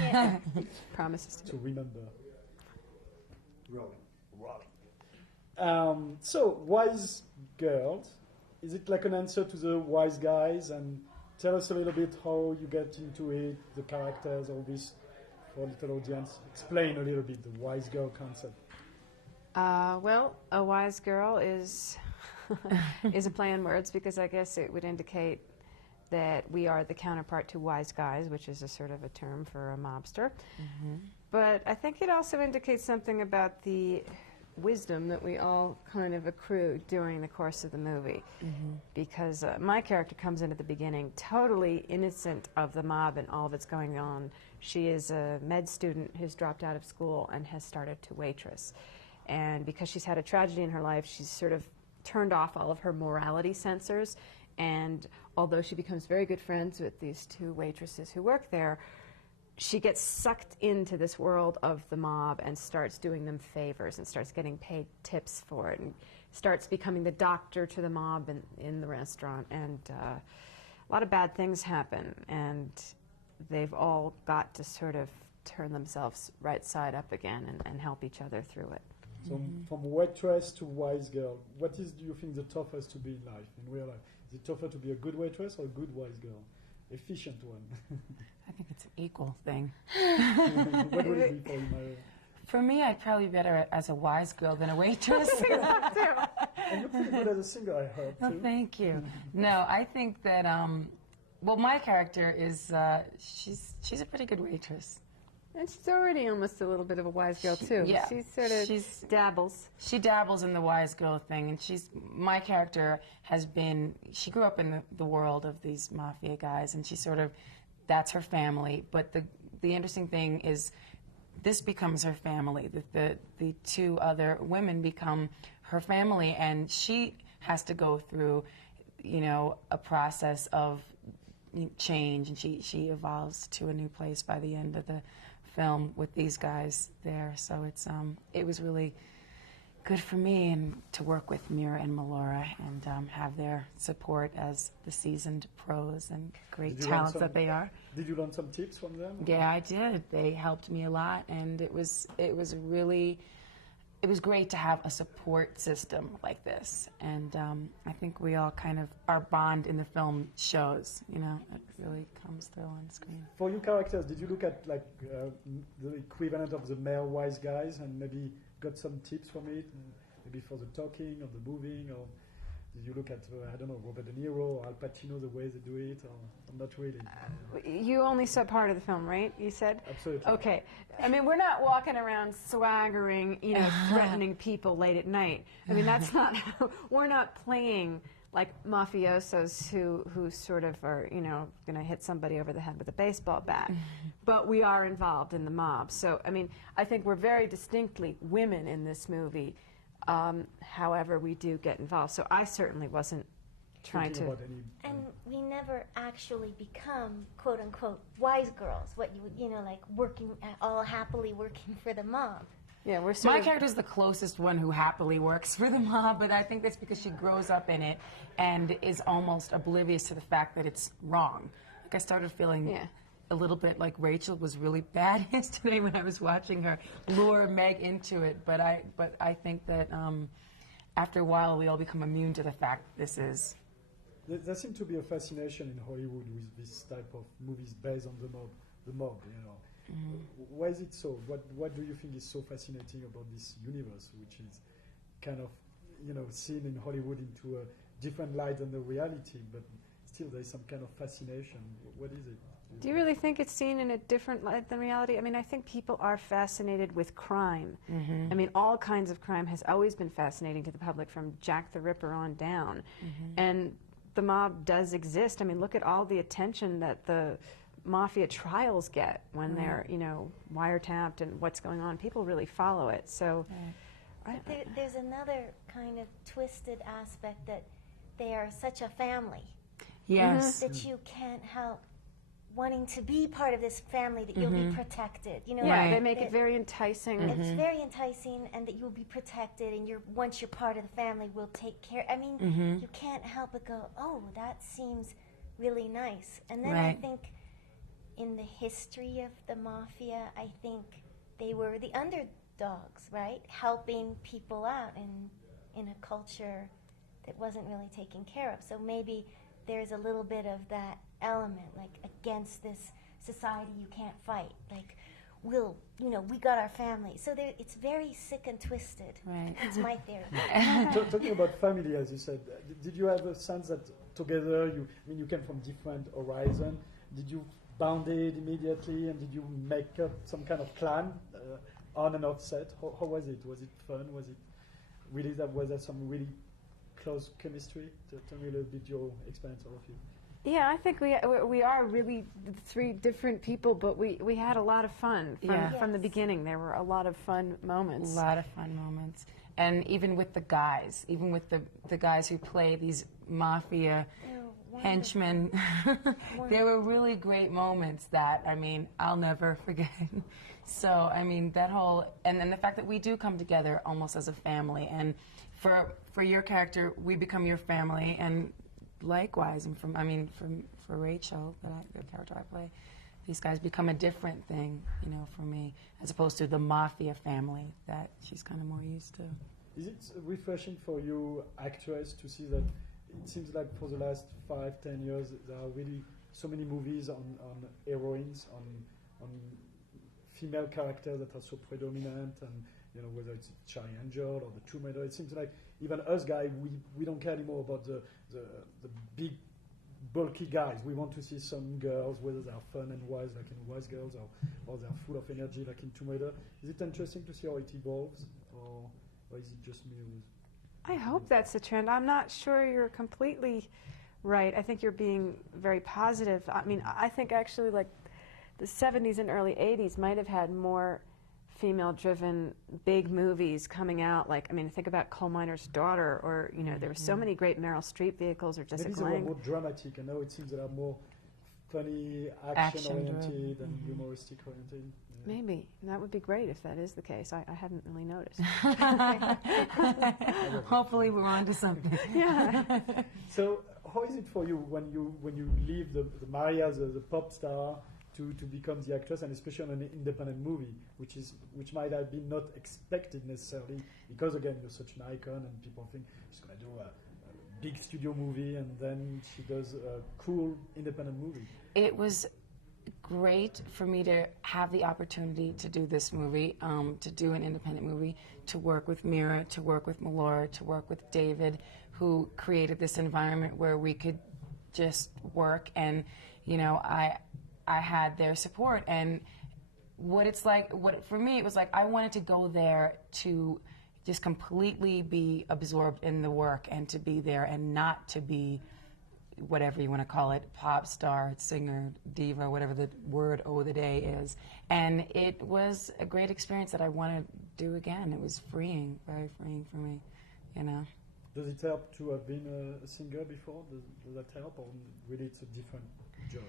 Yeah. Promises to to remember. Rolling. So, Wise Girls, is it like an answer to the Wise Guys? And tell us a little bit how you get into it, the characters, all this, for a little audience. Explain a little bit the Wise Girl concept. Well, a wise girl is is a play on words, because I guess it would indicate that we are the counterpart to wise guys, which is a sort of a term for a mobster. But I think it also indicates something about the wisdom that we all kind of accrue during the course of the movie. Because my character comes in at the beginning totally innocent of the mob and all that's going on. She is a med student who's dropped out of school and has started to waitress. And because she's had a tragedy in her life, she's sort of turned off all of her morality sensors. And although she becomes very good friends with these two waitresses who work there, she gets sucked into this world of the mob and starts doing them favors and starts getting paid tips for it and starts becoming the doctor to the mob in the restaurant. And a lot of bad things happen, and they've all got to sort of turn themselves right side up again and help each other through it. So from waitress to wise girl, what is, do you think, the toughest to be in life, in real life? Is it tougher to be a good waitress or a good wise girl? Efficient one. I think it's an equal thing. What would it be for you, Mariah? For me, I'd probably be better as a wise girl than a waitress. And you're pretty good as a singer, I heard, Oh, too. thank you. No, I think that, well, my character is, she's a pretty good waitress. And she's already almost a little bit of a wise girl, too. Yeah. She sort of dabbles. She dabbles in the wise girl thing, and my character has been, she grew up in the world of these mafia guys, and she sort of, that's her family. But the interesting thing is, this becomes her family. The two other women become her family, and she has to go through, you know, a process of change, and she evolves to a new place by the end of the film with these guys there. So it was really good for me and to work with Mira and Melora and have their support as the seasoned pros and great talents that they are. Did you learn some tips from them? Yeah, I did. They helped me a lot, and it was great to have a support system like this. And I think we all kind of, our bond in the film shows, you know, it really comes through on screen. For your characters, did you look at like the equivalent of the male wise guys and maybe got some tips from it, maybe for the talking or the moving, or did you look at, I don't know, Robert De Niro or Al Pacino, the way they do it, or not really? You only saw part of the film, right? You said? Absolutely. Okay. I mean, we're not walking around swaggering, you know, threatening people late at night. I mean, that's not, we're not playing like mafiosos who sort of are, you know, going to hit somebody over the head with a baseball bat. But we are involved in the mob. So, I mean, I think we're very distinctly women in this movie. However, we do get involved. So I certainly wasn't trying to... And we never actually become, quote unquote, wise girls. What you know, like working, all happily working for the mob. Yeah, we're sort My of... character's the closest one who happily works for the mob, but I think that's because she grows up in it and is almost oblivious to the fact that it's wrong. Like, I started feeling a little bit like Rachel was really bad yesterday when I was watching her lure Meg into it, but I think that after a while we all become immune to the fact this is... There seems to be a fascination in Hollywood with this type of movies based on the mob, you know. Why is it so? What do you think is so fascinating about this universe, which is kind of, you know, seen in Hollywood into a different light than the reality, but still there's some kind of fascination? What is it? Do you really think it's seen in a different light than reality? I mean, I think people are fascinated with crime. I mean, all kinds of crime has always been fascinating to the public, from Jack the Ripper on down. And the mob does exist. I mean, look at all the attention that the mafia trials get when they're, you know, wiretapped and what's going on. People really follow it. So, There's another kind of twisted aspect that they are such a family. Yes. That you can't help wanting to be part of this family, that you'll be protected. You know, yeah, they make it very enticing. It's very enticing, and that you'll be protected, and once you're part of the family, we'll take care. I mean, you can't help but go, oh, that seems really nice. And then I think in the history of the Mafia, I think they were the underdogs, right? Helping people out in a culture that wasn't really taken care of. So maybe there's a little bit of that element, like against this society you can't fight. Like, we got our family. So it's very sick and twisted. Right. It's my theory. Talking about family, as you said, did you have a sense that together, you came from different horizons, did you bonded immediately, and did you make up some kind of clan on and off set? How was it? Was it fun? Was it really was there some really close chemistry? Tell me a little bit your experience, all of you. Yeah, I think we are really three different people, but we had a lot of fun from the beginning. There were a lot of fun moments. A lot of fun moments. And even with the guys, even with the guys who play these Mafia henchmen, there were really great moments that, I'll never forget. So, that whole, and then the fact that we do come together almost as a family, and for your character, we become your family, and likewise, and for Rachel, the character I play, these guys become a different thing, for me, as opposed to the Mafia family that she's kind of more used to. Is it refreshing for you, actress, to see that it seems like for the last 5-10 years there are really so many movies on heroines, on female characters that are so predominant, and whether it's Charlie Angel or the Tomb Raider, it seems like even us guys, we don't care anymore about the big bulky guys. We want to see some girls, whether they are fun and wise like in Wise Girls, or they're full of energy like in Tomb Raider. Is it interesting to see how it evolves, or is it just me who's... I hope that's the trend. I'm not sure you're completely right. I think you're being very positive. I think actually like the 70s and early 80s might have had more female-driven big movies coming out. Like, think about Coal Miner's Daughter, or, there were so many great Meryl Streep vehicles, or Jessica Maybe they Lange. were more dramatic, and now it seems that are more funny, action-oriented and humoristic-oriented. Yeah. Maybe. And that would be great if that is the case. I hadn't really noticed. Hopefully we're on to something. Yeah. So how is it for you when you leave the Mariah, the pop star, to become the actress, and especially on an independent movie, which might have been not expected necessarily, because again you're such an icon and people think she's going to do a big studio movie, and then she does a cool independent movie. It was great for me to have the opportunity to do this movie, to do an independent movie, to work with Mira, to work with Melora, to work with David, who created this environment where we could just work, and I had their support. And for me, it was like I wanted to go there to just completely be absorbed in the work and to be there and not to be whatever you want to call it, pop star, singer, diva, whatever the word of the day is. And it was a great experience that I want to do again. It was freeing, very freeing for me, Does it help to have been a singer before? Does that help, or really it's a different job?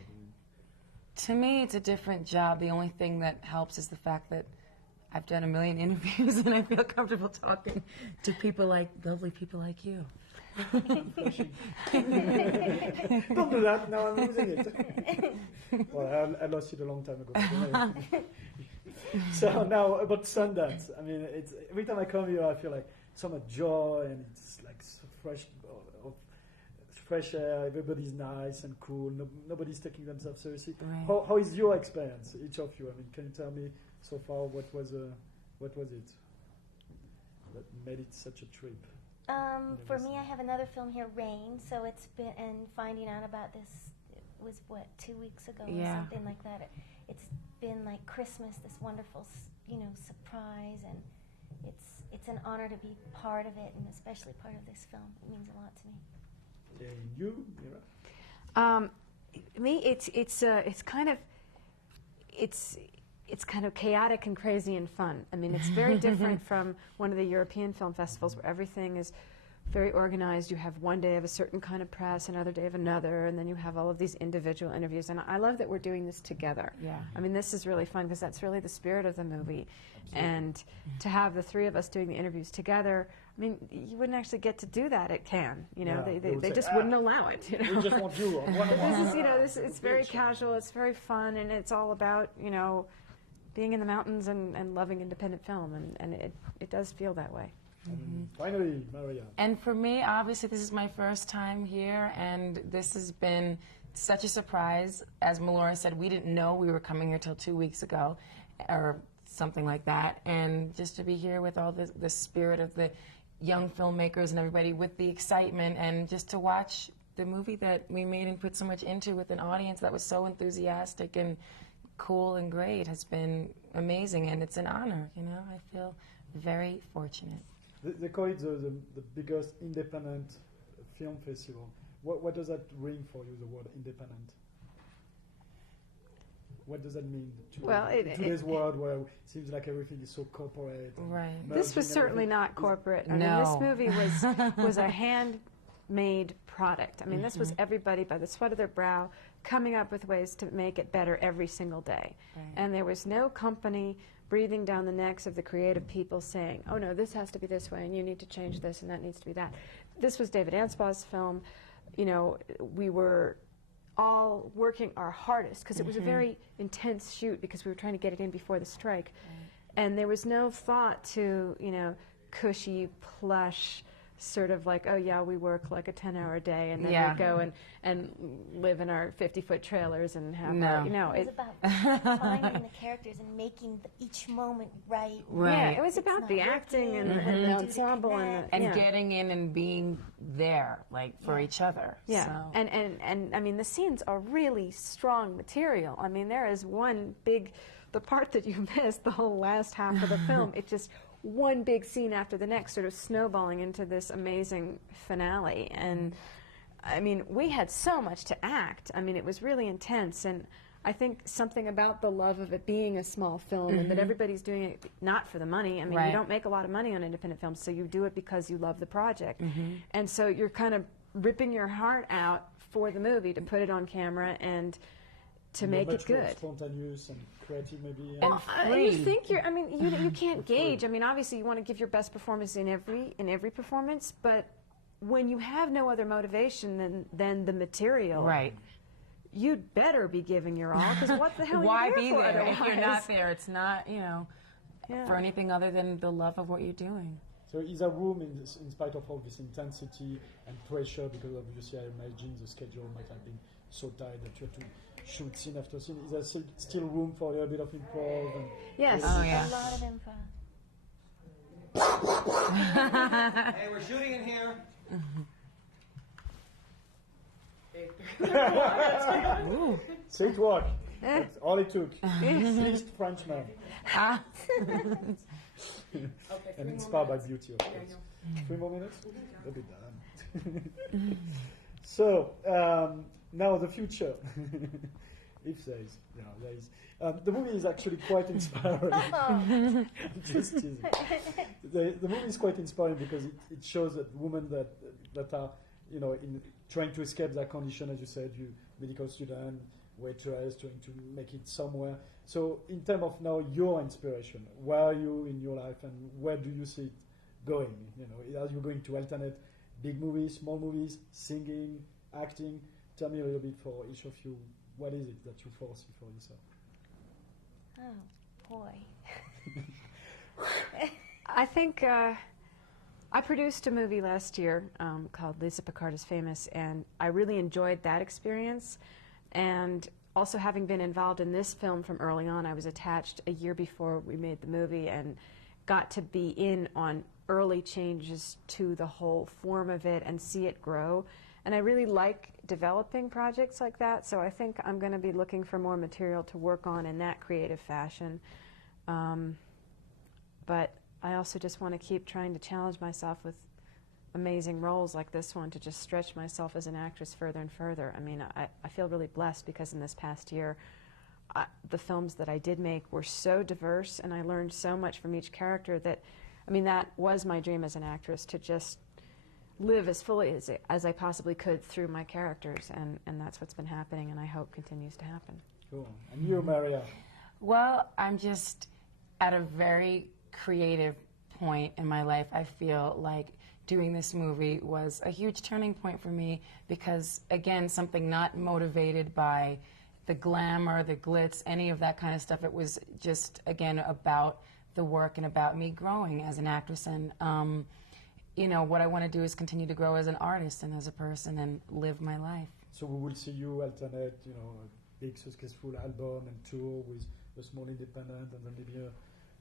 To me, it's a different job. The only thing that helps is the fact that I've done a million interviews and I feel comfortable talking to lovely people like you. Don't do that, now I'm losing it. Well, I lost it a long time ago. So now about Sundance. It's every time I come here I feel like so much joy, and it's like so fresh air, everybody's nice and cool, nobody's taking themselves seriously. Right. How is your experience, each of you? Can you tell me so far what was it that made it such a trip? For me, I have another film here, Rain, so it's been, and finding out about this, it was 2 weeks ago or something like that. It's been like Christmas, this wonderful, surprise, and it's an honor to be part of it, and especially part of this film. It means a lot to me. And you, Mira? Me, it's kind of chaotic and crazy and fun. It's very different from one of the European film festivals where everything is very organized. You have one day of a certain kind of press, another day of another, and then you have all of these individual interviews. And I love that we're doing this together. Yeah. This is really fun because that's really the spirit of the movie. Absolutely. And to have the three of us doing the interviews together, I mean, you wouldn't actually get to do that at Cannes. You know, Yeah, they would say, just wouldn't allow it. You know? We just want you on one-on-one. This is, you know, it's very casual, it's very fun, and it's all about, you know, being in the mountains and loving independent film, and it does feel that way. Finally, Maria. And for me, obviously, this is my first time here, and this has been such a surprise. As Melora said, we didn't know we were coming here till 2 weeks ago, or something like that. And just to be here with all the spirit of the young filmmakers and everybody, with the excitement, and just to watch the movie that we made and put so much into with an audience that was so enthusiastic and cool and great has been amazing, and it's an honor, you know. I feel very fortunate. They call it the biggest independent film festival. What does that ring for you, the word independent? What does that mean in today's world where it seems like everything is so corporate? Right. This was certainly not corporate. I mean, this movie was a handmade product. I mean, this was everybody by the sweat of their brow coming up with ways to make it better every single day. Right. And there was no company breathing down the necks of the creative people saying, oh no, this has to be this way and you need to change this and that needs to be that. This was David Anspaugh's film. You know, we were all working our hardest because it was a very intense shoot because we were trying to get it in before the strike. And there was no thought to, you know, cushy, plush, sort of like, oh yeah, we work like a 10-hour day and then we go and live in our 50-foot trailers and have our, you know. It was about finding the characters and making each moment right. Yeah, it was about the acting and the ensemble and getting in and being there, like, for each other. Yeah, so. and I mean, the scenes are really strong material. I mean, there is one big, the part that you missed, the whole last half of the film, it just one big scene after the next, sort of snowballing into this amazing finale. And I mean, we had so much to act. I mean, it was really intense. And I think something about the love of it being a small film and that everybody's doing it not for the money. I mean, you don't make a lot of money on independent films, so you do it because you love the project. And so you're kind of ripping your heart out for the movie to put it on camera and to make it good. Spontaneous and creative, maybe. And you think you're. I mean, you can't gauge. I mean, obviously, you want to give your best performance in every performance, but when you have no other motivation than the material, right? You'd better be giving your all, because what the hell? Why are you be there there for if you're not there? It's not, you know, for anything other than the love of what you're doing. So is there room, in spite of all this intensity and pressure, because obviously I imagine the schedule might have been so tight that you have to shoot scene after scene, is there still room for a little bit of improv? And yes. Oh, yeah. A lot of improv. Hey, we're shooting in here. So it worked. That's all it took. Least Frenchman. And inspired by beauty, of course. 3 more minutes? They'll be done. So, now the future. If there is. Yeah, there is. The movie is actually quite inspiring. Just teasing. The movie is quite inspiring because it shows that women that are, you know, trying to escape their condition, as you said, you medical student, waitress, trying to make it somewhere. So in terms of now your inspiration, where are you in your life and where do you see it going? You know, are you going to alternate big movies, small movies, singing, acting? Tell me a little bit for each of you, what is it that you foresee for yourself? Oh, boy. I think I produced a movie last year called Lisa Picard is Famous, and I really enjoyed that experience. And also, having been involved in this film from early on, I was attached a year before we made the movie and got to be in on early changes to the whole form of it and see it grow. And I really like developing projects like that, so I think I'm going to be looking for more material to work on in that creative fashion. But I also just want to keep trying to challenge myself with amazing roles like this one, to just stretch myself as an actress further and further. I mean, I feel really blessed because in this past year, the films that I did make were so diverse, and I learned so much from each character that, I mean, that was my dream as an actress, to just live as fully as I possibly could through my characters, and that's what's been happening, and I hope continues to happen. Cool. And you, Maria? Well, I'm just at a very creative point in my life, I feel like doing this movie was a huge turning point for me because, again, something not motivated by the glamour, the glitz, any of that kind of stuff. It was just, again, about the work and about me growing as an actress. And, you know, what I want to do is continue to grow as an artist and as a person and live my life. So we will see you alternate, you know, a big successful album and tour with a small independent and then maybe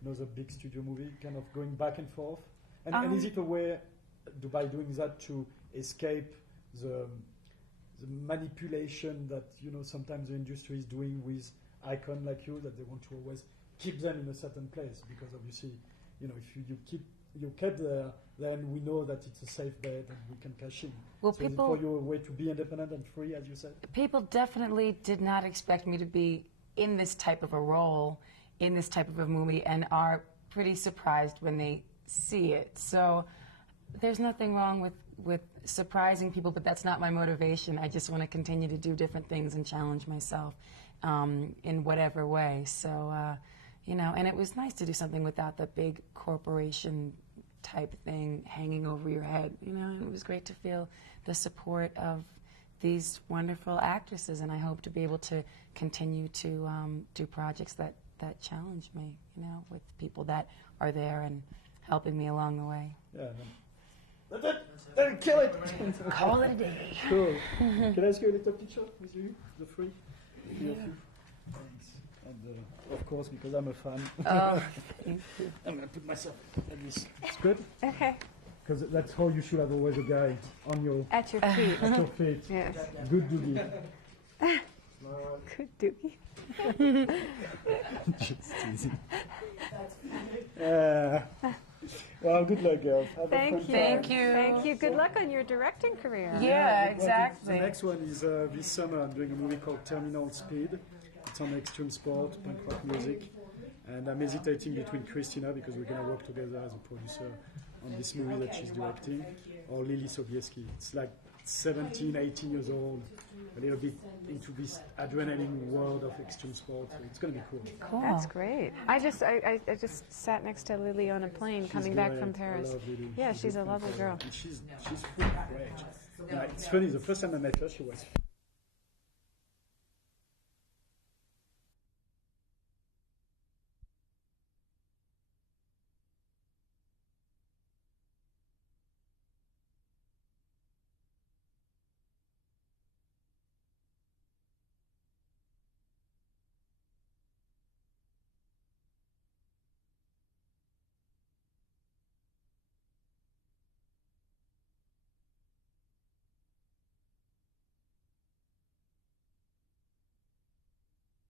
another big studio movie, kind of going back and forth. And is it a way, by doing that, to escape the manipulation that, you know, sometimes the industry is doing with icons like you, that they want to always keep them in a certain place? Because obviously, you know, if you kept there, then we know that it's a safe bet and we can cash in. Well, so people, is it for you a way to be independent and free, as you said? People definitely did not expect me to be in this type of a role, in this type of a movie, and are pretty surprised when they see it. So there's nothing wrong with surprising people, but that's not my motivation. I just want to continue to do different things and challenge myself in whatever way. So, you know, and it was nice to do something without the big corporation type thing hanging over your head, you know, and it was great to feel the support of these wonderful actresses, and I hope to be able to continue to do projects that challenge me, you know, with people that are there and helping me along the way. Yeah. That's it. Then kill it. Call it a day. Cool. Can I ask you a little picture with you, the three? Yeah. Thanks. And of course, because I'm a fan, Oh, I'm going to put myself at this. It's good? Okay. Because that's how you should have always a guy on your At your feet. at your feet. Yes. Good doogie. Good doogie. Just teasing. Well, good luck, girls. Have a Thank fun you. time. Thank you. Thank you. Good luck on your directing career. Yeah, Well, exactly. The next one is this summer. I'm doing a movie called Terminal Speed. It's on extreme sport, punk rock music. And I'm hesitating between Christina, because we're going to work together as a producer on this movie that she's directing, or Lily Sobieski. It's like 17, 18 years old, a little bit into this adrenaline world of extreme sport. So it's going to be cool. Cool. That's great. I just sat next to Lily on a plane She's coming back great. from I Paris. love Lily. Yeah, She's she's a good lovely fun. girl. And she's full of rage. It's funny, the first time I met her, she was